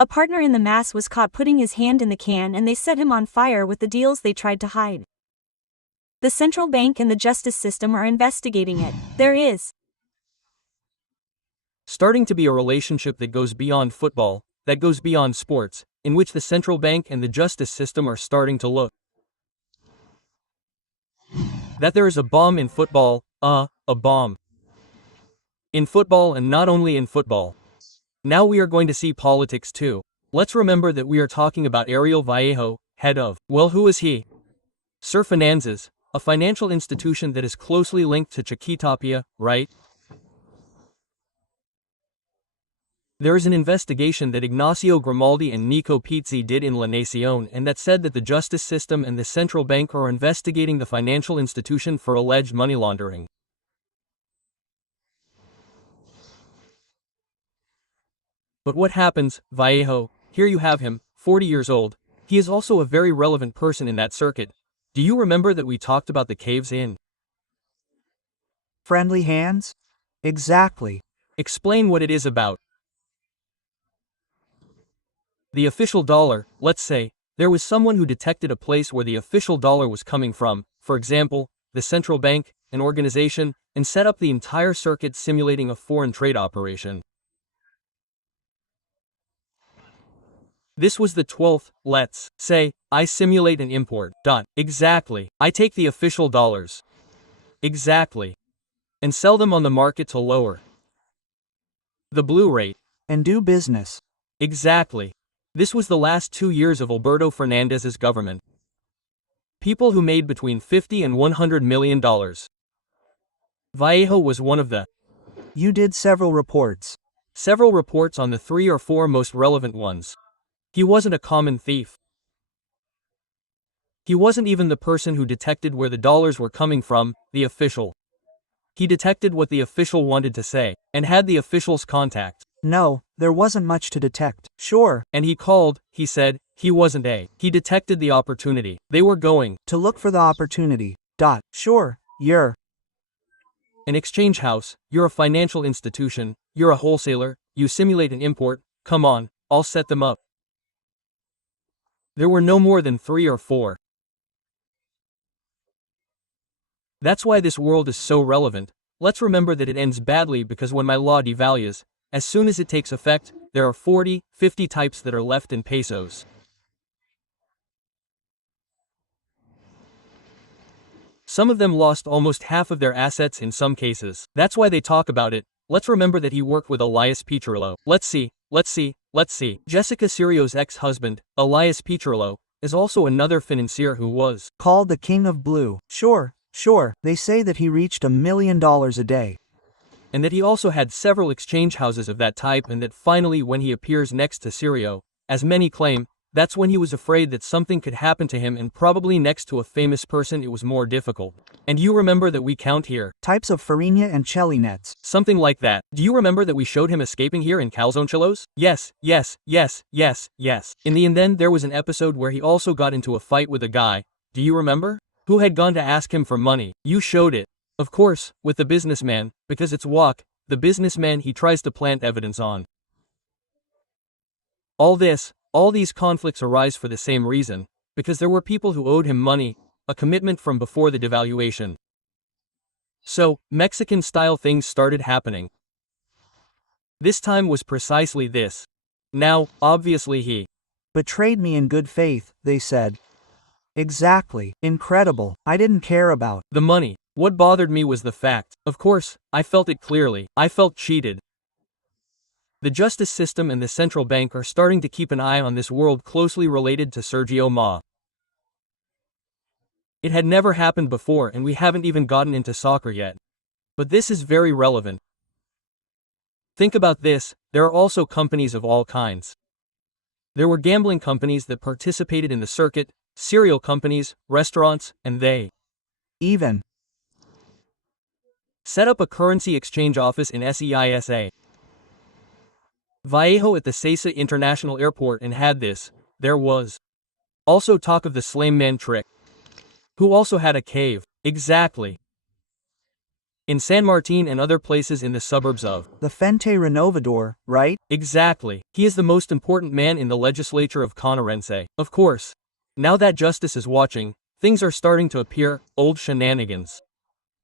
A partner in the mass was caught putting his hand in the can and they set him on fire with the deals they tried to hide. The central bank and the justice system are investigating it. There is starting to be a relationship that goes beyond football, that goes beyond sports, in which the central bank and the justice system are starting to look. That there is a bomb in football, a bomb. In football and not only in football. Now we are going to see politics too. Let's remember that we are talking about Ariel Vallejo, head of, well, who is he? Sir Finanzas, a financial institution that is closely linked to Chiquitapia, right? There is an investigation that Ignacio Grimaldi and Nico Pizzi did in La Nacion and that said that the justice system and the central bank are investigating the financial institution for alleged money laundering. But what happens, Vallejo, here you have him, 40 years old, he is also a very relevant person in that circuit. Do you remember that we talked about the caves in Friendly hands? Exactly. Explain what it is about. The official dollar, let's say, there was someone who detected a place where the official dollar was coming from, for example, the central bank, an organization, and set up the entire circuit simulating a foreign trade operation. This was the 12th, let's say, I simulate an import. Exactly. I take the official dollars. Exactly. And sell them on the market to lower the blue rate. And do business. Exactly. This was the last 2 years of Alberto Fernandez's government. People who made between $50 and $100 million. Vallejo was one of the. You did several reports. Several reports on the 3 or 4 most relevant ones. He wasn't a common thief. He wasn't even the person who detected where the dollars were coming from, the official. He detected what the official wanted to say, and had the official's contact. No, there wasn't much to detect. Sure. And he called, he said, he wasn't a. He detected the opportunity. They were going to look for the opportunity. Sure, you're an exchange house, you're a financial institution, you're a wholesaler, you simulate an import, come on, I'll set them up. There were no more than 3 or 4. That's why this world is so relevant. Let's remember that it ends badly because when my law devalues, as soon as it takes effect, there are 40, 50 types that are left in pesos. Some of them lost almost half of their assets in some cases. That's why they talk about it. Let's remember that he worked with Elias Petrillo. Let's see. Jessica Cirio's ex-husband, Elias Petrillo, is also another financier who was called the King of Blue. Sure. They say that he reached $1 million a day. And that he also had several exchange houses of that type and that finally when he appears next to Cirio, as many claim, that's when he was afraid that something could happen to him and probably next to a famous person it was more difficult. And you remember that we count here types of Farinha and Chelly nets. Something like that. Do you remember that we showed him escaping here in Calzoncillos? Yes. In the end then there was an episode where he also got into a fight with a guy, do you remember? Who had gone to ask him for money. You showed it. Of course, with the businessman, because it's walk, the businessman he tries to plant evidence on. All these conflicts arise for the same reason, because there were people who owed him money, a commitment from before the devaluation. So, Mexican-style things started happening. This time was precisely this. Now, obviously he betrayed me in good faith, they said. Exactly. Incredible. I didn't care about the money. What bothered me was the fact. Of course, I felt it clearly. I felt cheated. The justice system and the central bank are starting to keep an eye on this world closely related to Sergio Ma. It had never happened before and we haven't even gotten into soccer yet. But this is very relevant. Think about this, there are also companies of all kinds. There were gambling companies that participated in the circuit, cereal companies, restaurants, and they even set up a currency exchange office in SEISA. Vallejo at the Sesa International Airport and had this. There was also talk of the Slame Man trick, who also had a cave. Exactly. In San Martin and other places in the suburbs of. The Fente Renovador, right? Exactly. He is the most important man in the legislature of Canarense. Of course. Now that justice is watching, things are starting to appear, old shenanigans.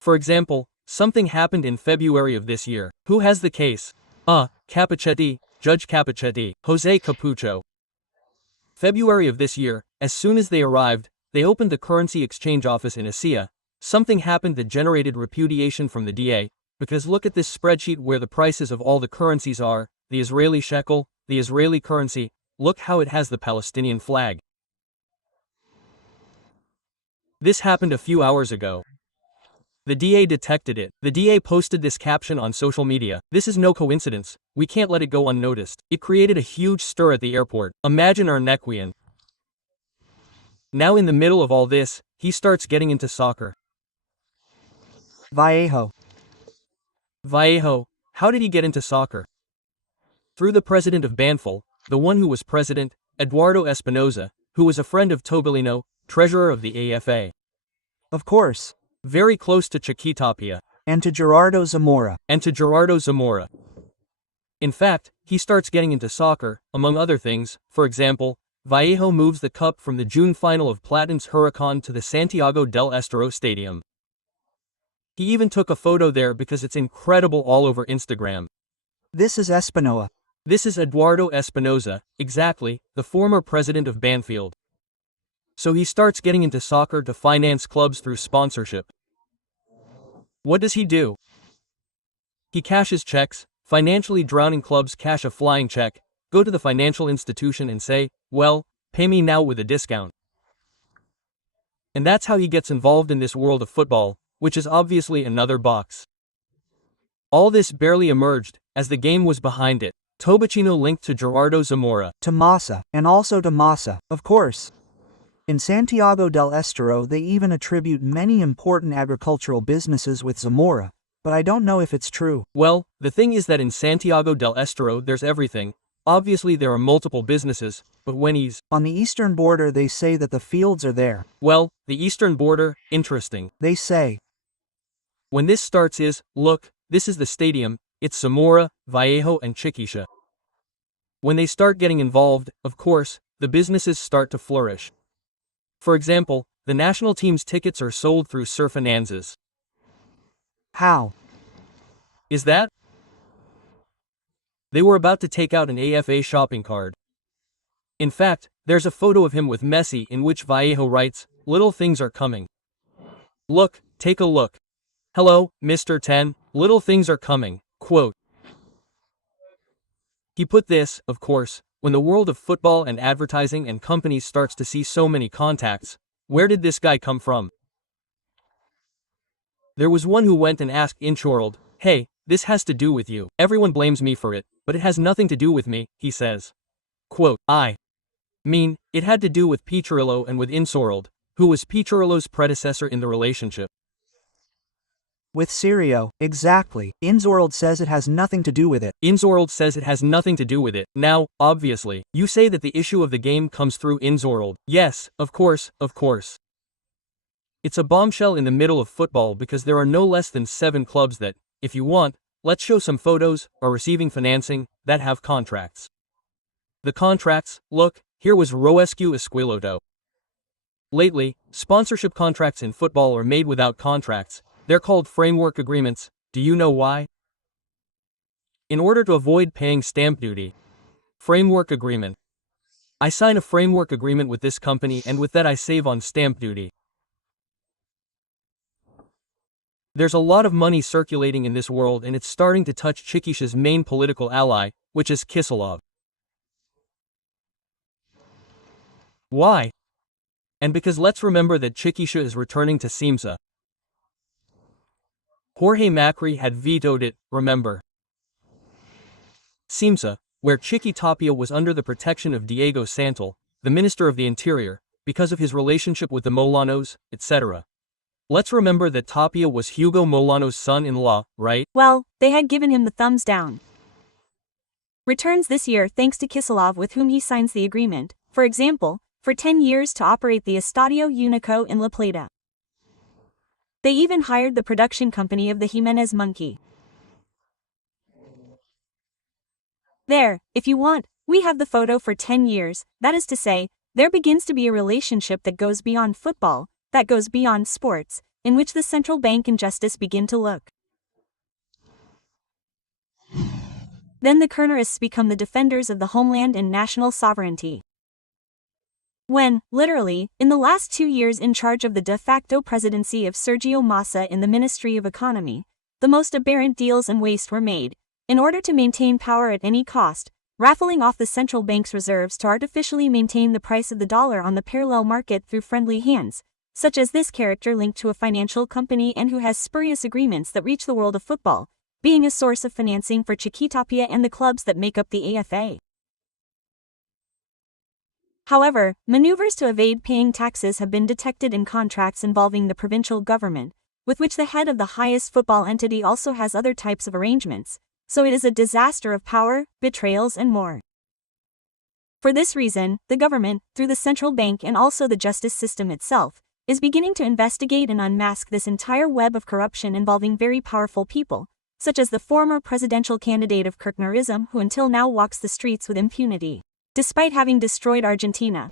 For example, something happened in February of this year. Who has the case? Capuchetti, Judge Capuchetti, Jose Capucho. February of this year, as soon as they arrived, they opened the currency exchange office in Asia. Something happened that generated repudiation from the DA, because look at this spreadsheet where the prices of all the currencies are, the Israeli shekel, the Israeli currency, look how it has the Palestinian flag. This happened a few hours ago. The DA detected it. The DA posted this caption on social media. This is no coincidence. We can't let it go unnoticed. It created a huge stir at the airport. Imagine our Nequian. Now in the middle of all this, he starts getting into soccer. Vallejo. How did he get into soccer? Through the president of Banfield, the one who was president, Eduardo Espinoza, who was a friend of Tobalino, treasurer of the AFA. Of course. Very close to Chiquitapia. And to Gerardo Zamora. In fact, he starts getting into soccer, among other things. For example, Vallejo moves the cup from the June final of Platense Huracan to the Santiago del Estero Stadium. He even took a photo there because it's incredible all over Instagram. This is Espinoza. This is Eduardo Espinoza, exactly, the former president of Banfield. So he starts getting into soccer to finance clubs through sponsorship. What does he do? He cashes checks, financially drowning clubs cash a flying check, go to the financial institution and say, well, pay me now with a discount. And that's how he gets involved in this world of football, which is obviously another box. All this barely emerged, as the game was behind it. Tobacino linked to Gerardo Zamora. To Massa, and also to Massa, of course. In Santiago del Estero they even attribute many important agricultural businesses with Zamora, but I don't know if it's true. Well, the thing is that in Santiago del Estero there's everything. Obviously there are multiple businesses, but when he's on the eastern border they say that the fields are there. Well, the eastern border, interesting. They say. When this starts is, look, this is the stadium, it's Zamora, Vallejo and Chiquisha. When they start getting involved, of course, the businesses start to flourish. For example, the national team's tickets are sold through Surfinanzas. How? Is that? They were about to take out an AFA shopping card. In fact, there's a photo of him with Messi in which Vallejo writes, little things are coming. Look, take a look. Hello, Mr. 10, little things are coming, quote. He put this, of course, when the world of football and advertising and companies starts to see so many contacts. Where did this guy come from? There was one who went and asked Inchworld, hey, this has to do with you. Everyone blames me for it, but it has nothing to do with me, he says. Quote, I mean, it had to do with Pichurillo and with Insorld, who was Pichurillo's predecessor in the relationship. With Sirio, exactly. Insorld says it has nothing to do with it. Now, obviously, you say that the issue of the game comes through Insorld. Yes, of course. It's a bombshell in the middle of football because there are no less than 7 clubs that, if you want, let's show some photos, are receiving financing, that have contracts. The contracts, look, here was Roescu Esquiloto. Lately, sponsorship contracts in football are made without contracts. They're called framework agreements. Do you know why? In order to avoid paying stamp duty. Framework agreement. I sign a framework agreement with this company and with that I save on stamp duty. There's a lot of money circulating in this world and it's starting to touch Chiquisha's main political ally, which is Kisilov. Why? And because let's remember that Chiquisha is returning to Simsa. Jorge Macri had vetoed it, remember? Simsa, where Chiquitapia was under the protection of Diego Santel, the Minister of the Interior, because of his relationship with the Molanos, etc. Let's remember that Tapia was Hugo Molano's son-in-law, right? Well, they had given him the thumbs down. Returns this year thanks to Kisilov with whom he signs the agreement, for example, for 10 years to operate the Estadio Unico in La Plata. They even hired the production company of the Jimenez Monkey. There, if you want, we have the photo for 10 years, that is to say, there begins to be a relationship that goes beyond football, that goes beyond sports, in which the central bank and justice begin to look. Then the Kernerists become the defenders of the homeland and national sovereignty. When, literally, in the last 2 years in charge of the de facto presidency of Sergio Massa in the Ministry of Economy, the most aberrant deals and waste were made, in order to maintain power at any cost, raffling off the central bank's reserves to artificially maintain the price of the dollar on the parallel market through friendly hands, such as this character linked to a financial company and who has spurious agreements that reach the world of football, being a source of financing for Chiquitapia and the clubs that make up the AFA. However, maneuvers to evade paying taxes have been detected in contracts involving the provincial government, with which the head of the highest football entity also has other types of arrangements, so it is a disaster of power, betrayals and more. For this reason, the government, through the central bank and also the justice system itself, is beginning to investigate and unmask this entire web of corruption involving very powerful people, such as the former presidential candidate of Kirchnerism who until now walks the streets with impunity, despite having destroyed Argentina.